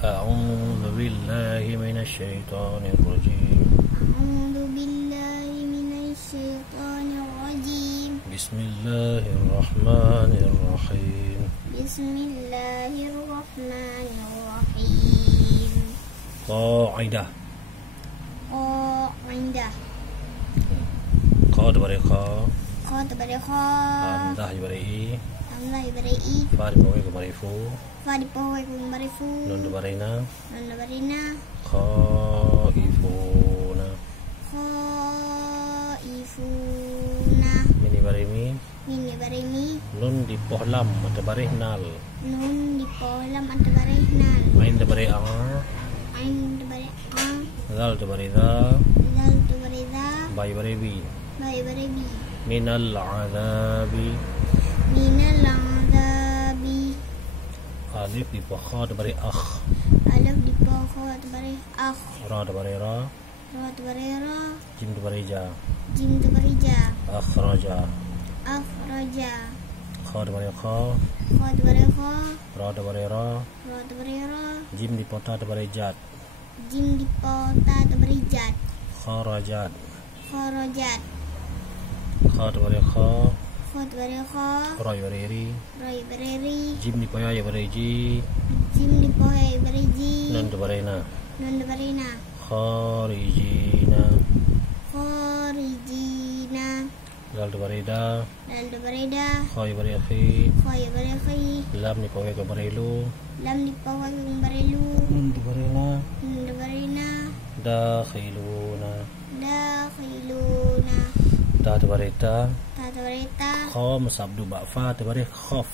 أعوذ بالله من الشيطان الرجيم. أعوذ بالله من الشيطان الرجيم. بسم الله الرحمن الرحيم. بسم الله الرحمن الرحيم. قاعدة. قاعدة. قا diberi kha, Kha diberi kha, hamzah diberi i, hamzah diberi i, fa diberi diberi fu, fa diberi diberi fu, nun diberi na, nun diberi na, khaifuna, khaifuna, min diberi mi, min diberi mi, nun di pohlam diberi nal, nun di polam diberi nal, ain diberi a, ain diberi a, zal diberi za, zal diberi za, ba diberi bi, ba diberi bi, minal azabi, minal azabi, alif di poh kha diberi akh, alif di poh kha diberi akh, ra diberi ra, ra diberi ra, jim diberi ja, jim diberi ja, akhraja, akhraja, kha diberi kha, kha diberi kha, ra diberi ra, ra diberi ra, jim di pota diberi jat, jim di pota diberi jat, kharajat, kharajat, kha diberi kha, kha diberi kha, ra diberi ri, ra diberi ri, jim di poya diberi ji, jim di poh diberi ji, nun diberi na, nun diberi na, kharijina, kharijina, dal diberi da, dal diberi da, kha diberi khi, kha diberi khi, lam di poya diberi lu, lam di poh diberi lu, nun diberi na, nun diberi na, dakhiluna, dakhiluna, ta diberi ta, ta diberi ta, kha musabdu ba fa diberi khaf,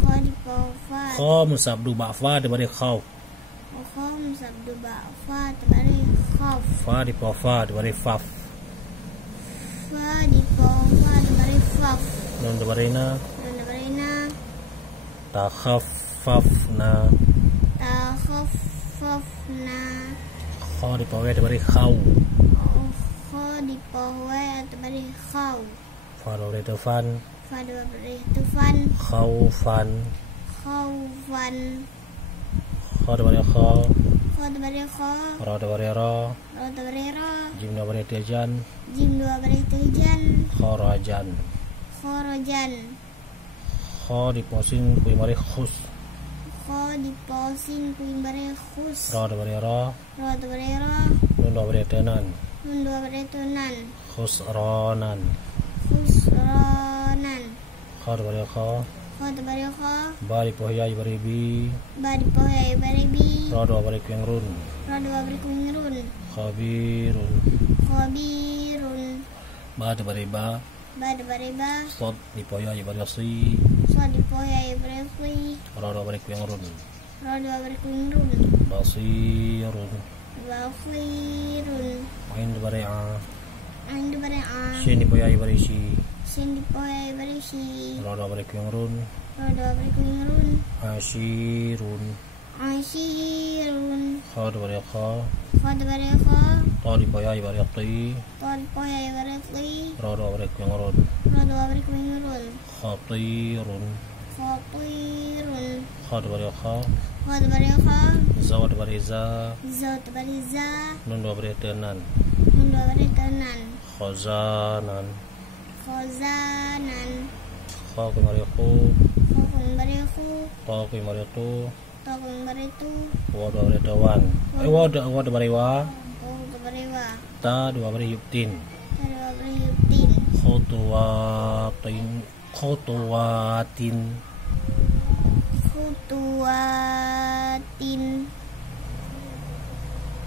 kha di poh fa, kha musabdu ba fa diberi khaw, kha sabdu ba fa diberi khaf, fa di poh fa diberi faf, fa di poh fa diberi faf, nun diberi na, nun diberi na, takhaffafna, ta khaffafna, kha di poh diberi khaw, kha di poh diberi khaw, fa diberi tufan, fa diberi tufan, khawfan, khawfan, kha diberi kha, kha diberi kha, ra diberi ra, ra diberi ra, jim diberi tijan, jim diberi tijan, kharajan, kharajan, kha di posin ku diberi khus, kha di posin ku diberi khus, ra diberi ra, ra diberi ra, nun diberi tenan, nun diberi tunan, khusranan, khusranan, kha diberi kha, kha diberi kha, ba di poh ya diberi bi, ba di poh diberi bi, ra diberi kuengrun, ra diberi kungrun, khabirun, khabirun, ba diberi ba, ba diberi ba, sad di poh ya diberi si, sa di poh diberi fi, ra diberi kuengrun, ra diberi kungrun, basirun, basirun, ain diberi a, ain diberi a, shin di poh ya diberi si, sin di poh diberi si, ra diberi kuengrun, ra diberi kungrun, ashirun, ashirun, kha diberi kha, kha diberi kha, ta di poh ya diberi ti, ta di poh diberi ti, ra diberi kuengrun, ra diberi kungrun, khatirun, khatirun, kha diberi kha, kha diberi kha, za diberi za, za diberi za, nun diberi tenan, nun diberi tenan, khazanan, khazanan, kha ku diberi khu, kha ku diberi khu, ta ku diberi tu, ta ku diberi tu, wa diberi tawan, wa diberi wa, oh diberi wa, ta diberi yuptin, ta diberi yuptin, khutuwatin, khutuwatin, khutuwatin,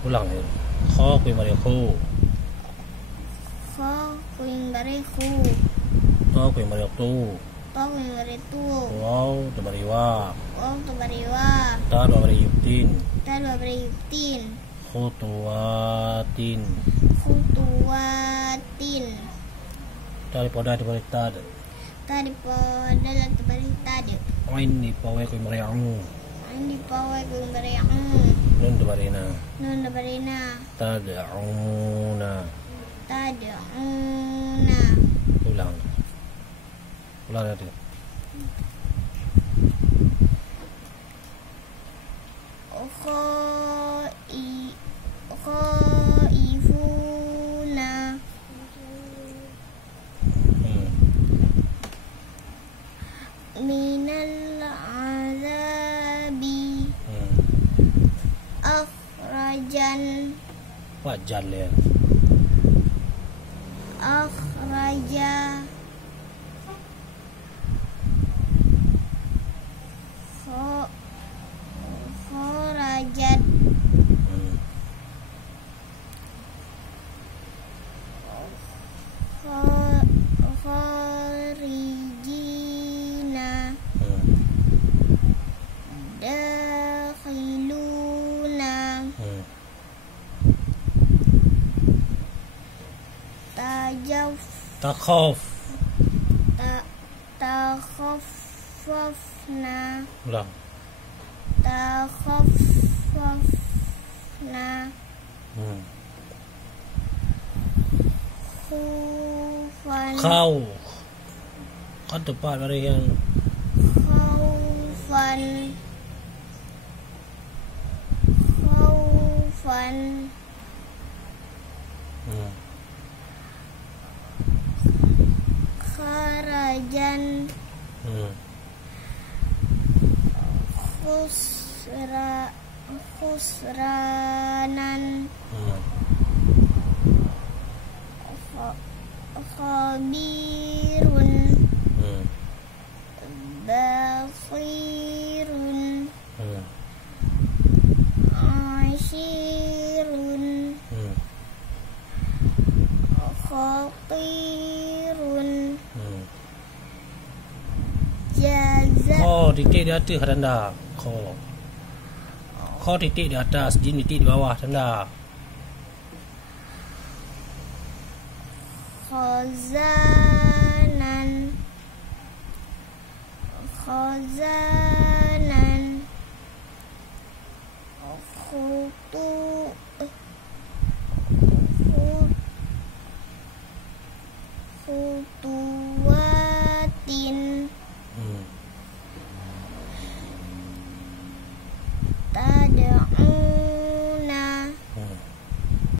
ulang ya, kha ku diberi khu, kha ku diberi khu, ta ku diberi tu, ta ku diberi tu, waw diberi wa, oh diberi wa, ta diberi yuptin, ta diberi yuptin, khutuwatin, khutuwatin, ta di poda diberi tad, ta di poh diberi tad, ain di poh ku diberi ang, ain di poh ku diberi ang, nun diberi na, nun diberi na, tad'una, tad'una, ulang tadi. khaifuna minal azabi akhrajan wajan ya. akhraja kharajat kharijina dakhiluna takhaf takhaffafna ulang takhaffafna khufan kau kan tepat dari yang khaufan kharajan khusranan khabirun basirun ashirun khaqirun jaza titik di atas tanda kho titik di atas, jim titik di bawah tanda khazanan